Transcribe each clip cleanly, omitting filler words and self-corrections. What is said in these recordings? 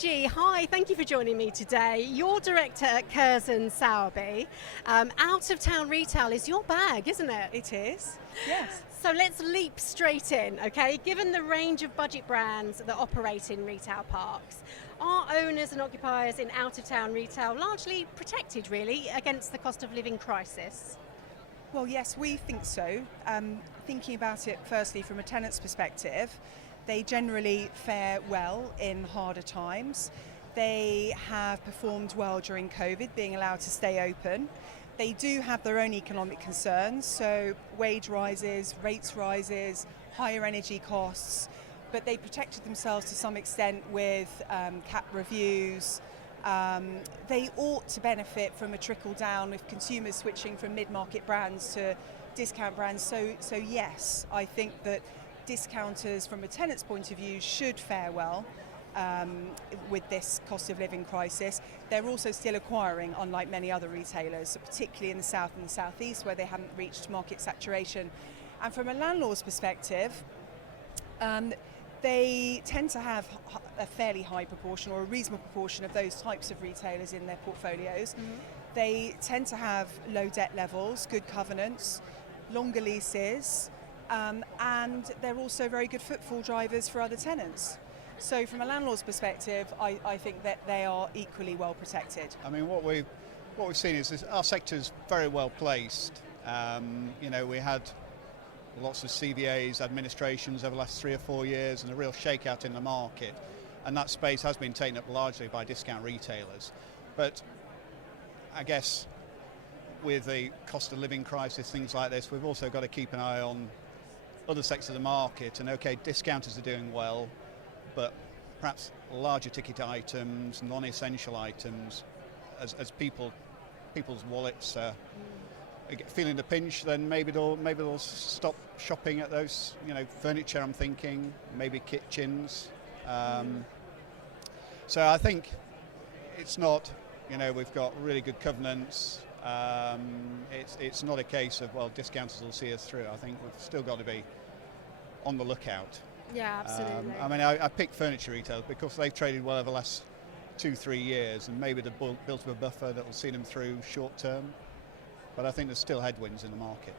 Georgie, hi, thank you for joining me today. You're director at Curzon Sowerby. Out of town retail is your bag, isn't it? It is, yes. So let's leap straight in, okay? Given the range of budget brands that operate in retail parks, are owners and occupiers in out of town retail largely protected, really, against the cost of living crisis? Well, yes, we think so. Thinking about it firstly from a tenant's perspective, they generally fare well in harder times. They have performed well during COVID, being allowed to stay open. They do have their own economic concerns, so wage rises, rates rises, higher energy costs, but they protected themselves to some extent with cap reviews. They ought to benefit from a trickle down with consumers switching from mid-market brands to discount brands. So yes, I think that discounters from a tenant's point of view should fare well with this cost of living crisis. They're also still acquiring, unlike many other retailers, particularly in the south and the southeast where they haven't reached market saturation. And from a landlord's perspective, they tend to have a fairly high proportion or a reasonable proportion of those types of retailers in their portfolios. Mm-hmm. They tend to have low debt levels, good covenants, longer leases, and they're also very good footfall drivers for other tenants. So from a landlord's perspective, I think that they are equally well protected. I mean, what we've seen is our sector's very well placed. We had lots of CVAs, administrations over the last 3 or 4 years and a real shakeout in the market. And that space has been taken up largely by discount retailers. But I guess with the cost of living crisis, things like this, we've also got to keep an eye on other sectors of the market. And okay, discounters are doing well, but perhaps larger ticket items, non-essential items, as people's wallets feeling the pinch, then maybe they'll stop shopping at those, furniture. I'm thinking maybe kitchens. So I think it's not, we've got really good covenants. It's not a case of discounters will see us through. I think we've still got to be on the lookout. Yeah, absolutely. I pick furniture retailers because they've traded well over the last 2-3 years, and maybe they've built up a buffer that will see them through short term. But I think there's still headwinds in the market.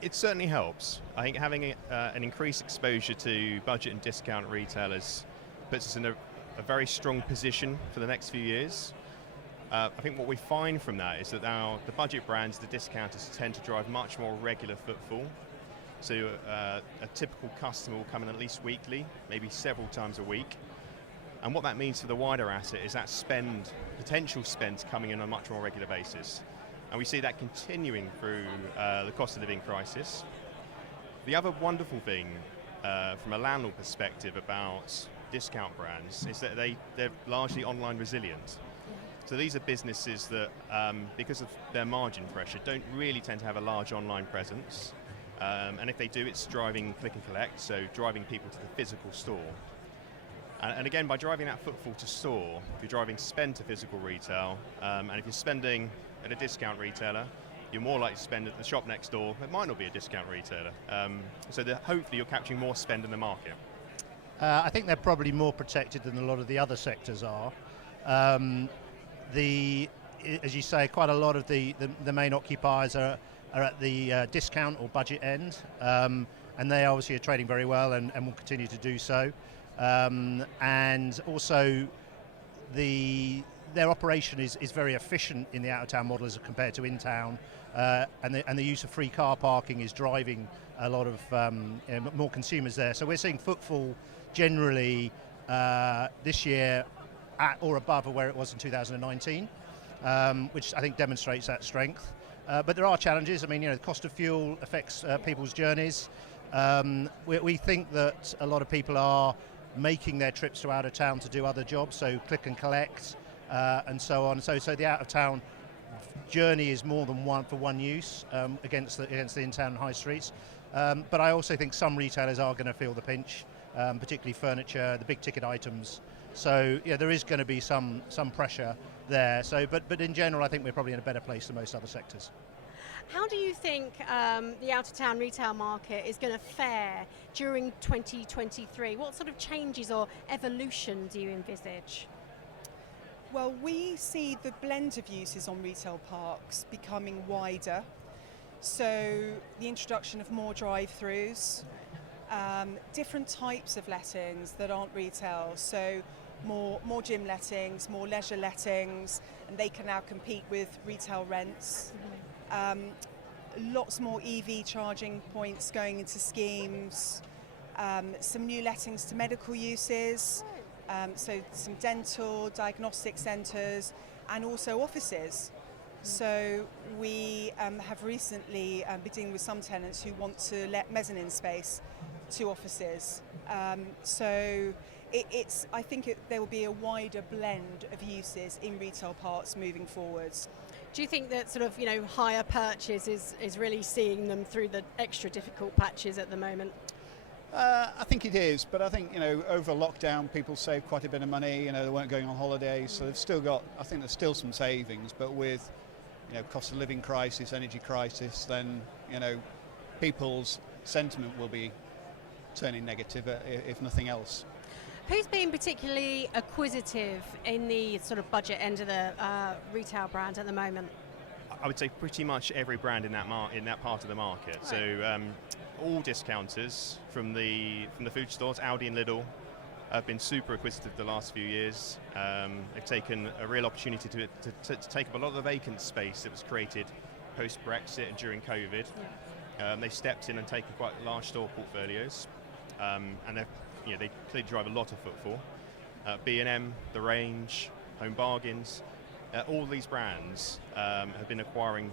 It certainly helps. I think having an increased exposure to budget and discount retailers puts us in a very strong position for the next few years. I think what we find from that is that the budget brands, the discounters, tend to drive much more regular footfall. So a typical customer will come in at least weekly, maybe several times a week. And what that means for the wider asset is that potential spend coming in on a much more regular basis. And we see that continuing through the cost of living crisis. The other wonderful thing from a landlord perspective about discount brands is that they're largely online resilient. So these are businesses that, because of their margin pressure, don't really tend to have a large online presence. And if they do, it's driving click and collect, so driving people to the physical store. And again, by driving that footfall to store, if you're driving spend to physical retail, and if you're spending at a discount retailer, you're more likely to spend at the shop next door. It might not be a discount retailer. So hopefully you're capturing more spend in the market. I think they're probably more protected than a lot of the other sectors are. As you say, quite a lot of the main occupiers are at the discount or budget end, and they obviously are trading very well and will continue to do so. And also their operation is very efficient in the out-of-town model as compared to in-town, and the use of free car parking is driving a lot of more consumers there. So we're seeing footfall generally this year at or above where it was in 2019, which I think demonstrates that strength. But there are challenges. I mean, the cost of fuel affects people's journeys. We think that a lot of people are making their trips to out of town to do other jobs, so click and collect and so on. So the out of town journey is more than one use against the in-town high streets. But I also think some retailers are going to feel the pinch, particularly furniture, the big ticket items. So there is going to be some pressure there. So, but in general, I think we're probably in a better place than most other sectors. How do you think the out-of-town retail market is going to fare during 2023? What sort of changes or evolution do you envisage? Well, we see the blend of uses on retail parks becoming wider. So the introduction of more drive-throughs, different types of lettings that aren't retail. So more gym lettings, more leisure lettings, and they can now compete with retail rents. Lots more EV charging points going into schemes, some new lettings to medical uses, so some dental, diagnostic centres, and also offices. So we have recently been dealing with some tenants who want to let mezzanine space to offices. I think there will be a wider blend of uses in retail parks moving forwards. Do you think that sort of, higher purchase is really seeing them through the extra difficult patches at the moment? I think it is, but I think, over lockdown people saved quite a bit of money, they weren't going on holiday, so they've still got, I think there's still some savings, but with, cost of living crisis, energy crisis, then, people's sentiment will be turning negative, if nothing else. Who's been particularly acquisitive in the sort of budget end of the retail brand at the moment? I would say pretty much every brand in that part of the market. Right. So all discounters from the food stores, Aldi and Lidl, have been super acquisitive the last few years. They've taken a real opportunity to take up a lot of the vacant space that was created post-Brexit and during COVID. Yeah. They've stepped in and taken quite large store portfolios, and they clearly drive a lot of footfall. B&M, The Range, Home Bargains, all these brands have been acquiring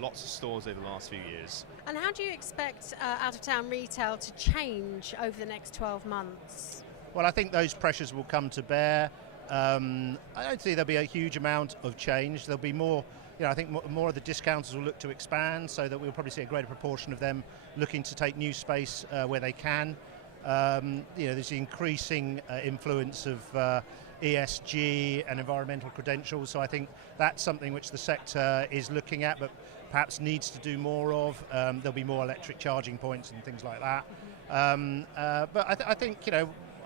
lots of stores over the last few years. And how do you expect out-of-town retail to change over the next 12 months? Well, I think those pressures will come to bear. I don't think there'll be a huge amount of change. There'll be more, I think more of the discounters will look to expand, so that we'll probably see a greater proportion of them looking to take new space where they can. There's the increasing influence of ESG and environmental credentials, so I think that's something which the sector is looking at, but perhaps needs to do more of. There'll be more electric charging points and things like that. But I think,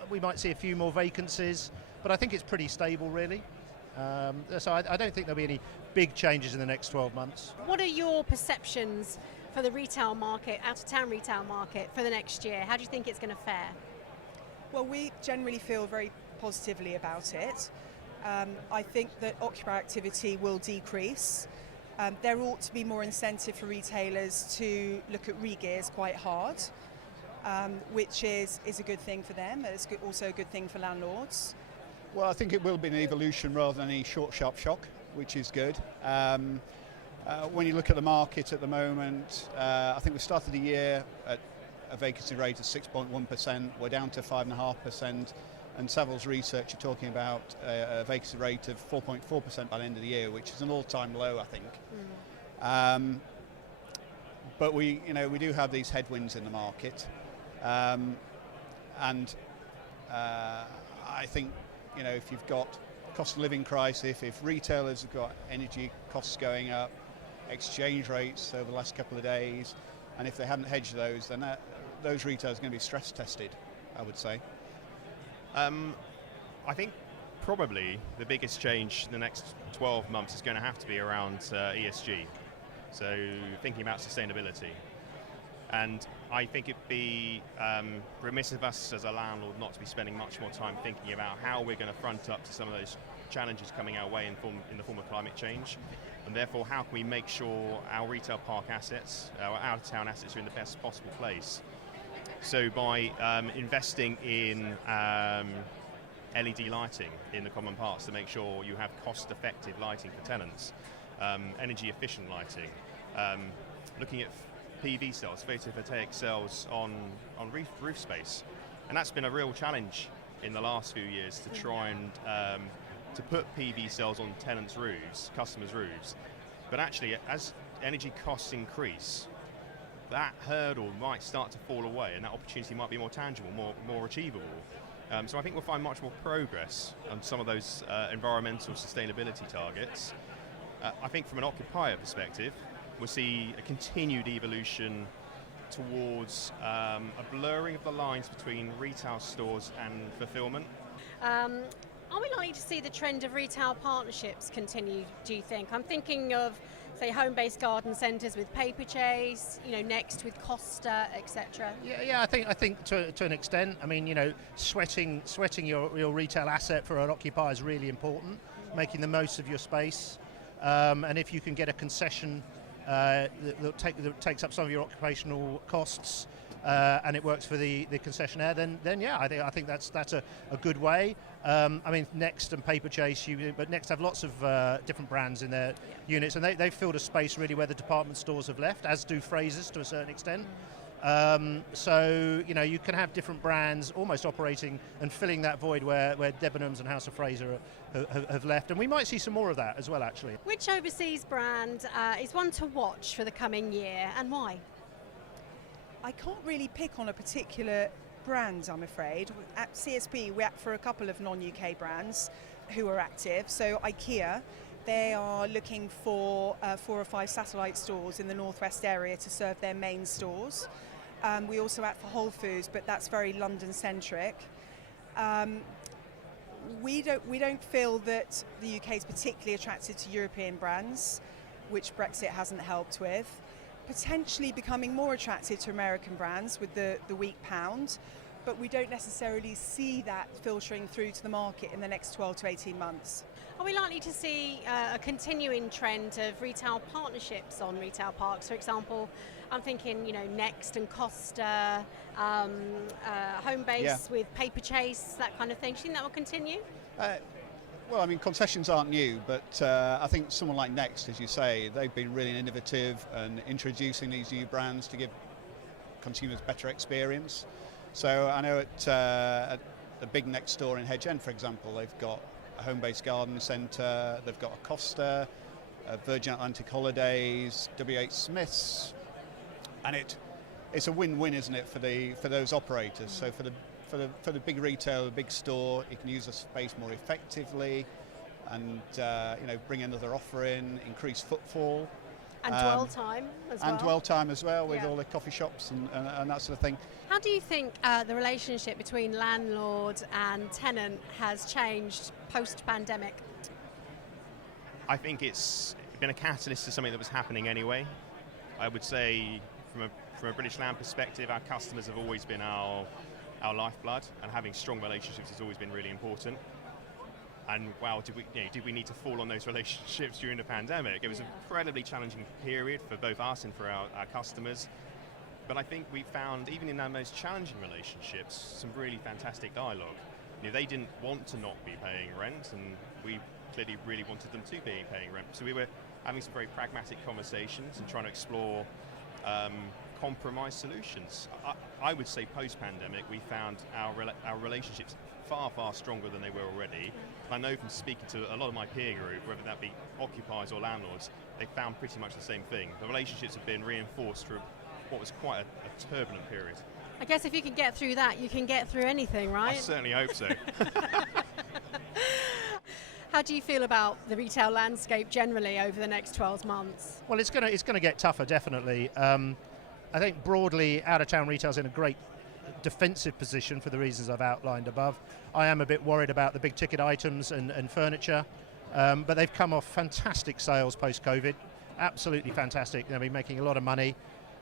we might see a few more vacancies, but I think it's pretty stable, really. So I don't think there'll be any big changes in the next 12 months. What are your perceptions for the retail market, out-of-town retail market, for the next year? How do you think it's going to fare? Well, we generally feel very positively about it. I think that occupier activity will decrease. There ought to be more incentive for retailers to look at re-gears quite hard, which is a good thing for them. It's also a good thing for landlords. Well, I think it will be an evolution rather than any short, sharp shock, which is good. When you look at the market at the moment, I think we started the year at a vacancy rate of 6.1%. We're down to 5.5%, and Savills Research are talking about a vacancy rate of 4.4% by the end of the year, which is an all-time low, I think. But we do have these headwinds in the market, and I think if you've got cost of living crisis, if retailers have got energy costs going up, exchange rates over the last couple of days, and if they hadn't hedged those, then those retailers are going to be stress tested, I would say. I think probably the biggest change in the next 12 months is going to have to be around ESG, so thinking about sustainability. And I think it'd be remiss of us as a landlord not to be spending much more time thinking about how we're going to front up to some of those challenges coming our way in the form of climate change, and therefore how can we make sure our retail park assets, our out-of-town assets, are in the best possible place. So by investing in LED lighting in the common parts to make sure you have cost-effective lighting for tenants, energy-efficient lighting, looking at PV cells, photovoltaic cells on roof space, and that's been a real challenge in the last few years to try and to put PV cells on tenants' roofs, customers' roofs. But actually, as energy costs increase, that hurdle might start to fall away, and that opportunity might be more tangible, more achievable. So I think we'll find much more progress on some of those environmental sustainability targets. I think from an occupier perspective, we'll see a continued evolution towards a blurring of the lines between retail stores and fulfillment. Are we likely to see the trend of retail partnerships continue, do you think? I'm thinking of, say, home-based garden centres with Paperchase, Next with Costa, etc. Yeah, I think to an extent. I mean, sweating your retail asset for an occupier is really important. Making the most of your space, and if you can get a concession that takes up some of your occupational costs, and it works for the concessionaire, then yeah, I think that's a good way. I mean, Next and Paperchase, but Next have lots of different brands in their units, and they've filled a space really where the department stores have left, as do Frasers to a certain extent. So you can have different brands almost operating and filling that void where Debenhams and House of Fraser have left, and we might see some more of that as well, actually. Which overseas brand is one to watch for the coming year, and why? I can't really pick on a particular brand, I'm afraid. At CSB, we act for a couple of non-UK brands who are active. So IKEA, they are looking for 4 or 5 satellite stores in the northwest area to serve their main stores. We also act for Whole Foods, but that's very London-centric. We don't feel that the UK is particularly attracted to European brands, which Brexit hasn't helped with. Potentially becoming more attractive to American brands with the weak pound, but we don't necessarily see that filtering through to the market in the next 12 to 18 months. Are we likely to see a continuing trend of retail partnerships on retail parks? For example, I'm thinking, Next and Costa, Homebase with Paperchase, that kind of thing. Do you think that will continue? Well, I mean, concessions aren't new, but I think someone like Next, as you say, they've been really innovative and introducing these new brands to give consumers better experience. So I know at the big Next store in Hedge End, for example, they've got a home-based garden centre, they've got a Costa, Virgin Atlantic Holidays, WH Smith's, and it's a win-win, isn't it, for those operators? So for the big retailer, the big store, you can use the space more effectively, and bring another offer in, increase footfall, and dwell time as well. And dwell time as well with all the coffee shops and that sort of thing. How do you think the relationship between landlord and tenant has changed post-pandemic? I think it's been a catalyst to something that was happening anyway. I would say from a British Land perspective, our customers have always been our lifeblood, and having strong relationships has always been really important. And wow, did we need to fall on those relationships during the pandemic? It was an incredibly challenging period for both us and for our customers. But I think we found, even in our most challenging relationships, some really fantastic dialogue. They didn't want to not be paying rent, and we clearly really wanted them to be paying rent. So we were having some very pragmatic conversations and trying to explore compromise solutions. I would say post-pandemic we found our relationships far stronger than they were already. I know from speaking to a lot of my peer group, whether that be occupiers or landlords, they found pretty much the same thing. The relationships have been reinforced through what was quite a turbulent period. I guess if you can get through that, you can get through anything, right? I certainly hope so. How do you feel about the retail landscape generally over the next 12 months? Well, it's going to get tougher, definitely. I think broadly, out-of-town retail's in a great defensive position for the reasons I've outlined above. I am a bit worried about the big ticket items and furniture, but they've come off fantastic sales post-COVID, absolutely fantastic. They'll be making a lot of money,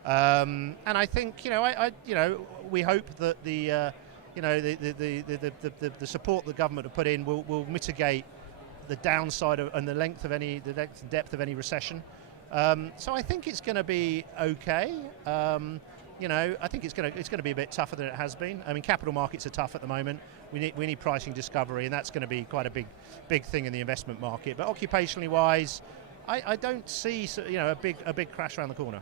and I think we hope that the support the government have put in will mitigate the downside and the length and depth of any recession. So I think it's going to be okay. I think it's going to be a bit tougher than it has been. I mean, capital markets are tough at the moment. We need pricing discovery, and that's going to be quite a big thing in the investment market. But occupationally wise, I don't see a big crash around the corner.